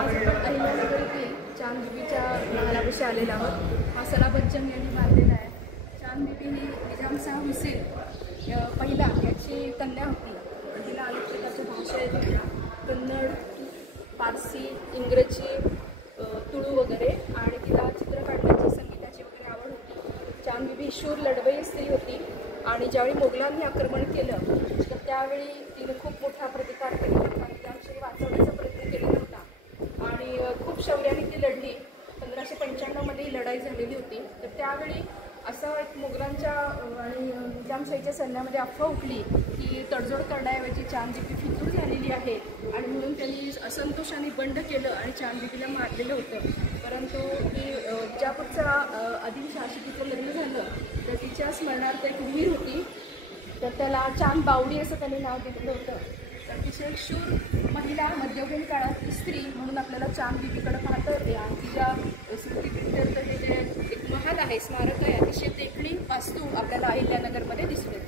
आज आपण अहिल्यानगर येथील चांद बीबीच्या महालापाशी आलेला आहोत। हा सलाह बच्चन यांनी बांधलेला आहे। चांद बीबी ही निजामशाह हुसेन पहिला याची कन्या होती। तिला अनेक प्रकारच्या भाषा येत होत्या, कन्नड, फारसी, इंग्रजी, तुळू वगैरे, आणि तिला चित्र काढण्याची, संगीताची वगैरे आवड होती। चांद बीबी शूर लढवयी स्त्री होती आणि ज्यावेळी मोगलांनी आक्रमण केलं तर त्यावेळी तिने खूप मोठा प्रतिकार केला, निजामशाही वाचवण्याचा प्रयत्न केलेला होता आणि खूप शौर्याने ती लढली। 1595 मध्ये ही लढाई झालेली होती। तर त्यावेळी असं एक मोगलांच्या आणि निजामशाहीच्या सैन्यामध्ये अफवा उठली की तडजोड करण्याऐवजी चांद बीबी फितूर झालेली आहे आणि म्हणून त्यांनी असंतोषाने बंड केलं आणि चांद बीबीला मारलेलं होतं। परंतु ही विजापूरचा आदिलशाही तिचं लग्न झालं तर तिच्या स्मरणार्थ एक वीर होती, तर त्याला चांद बावडी असं त्यांनी नाव दिलेलं होतं। तर तिची एक शूर महिला, मध्ययुगीन काळातली स्त्री म्हणून आपल्याला चांद बीबीकडे पाहता येते आणि तिच्या स्मृतीप्रित्यर्थ हे जे एक महल आहे, स्मारक आहे, अतिशय देखणी वास्तू आपल्याला अहिल्यानगरमध्ये दिसून येते।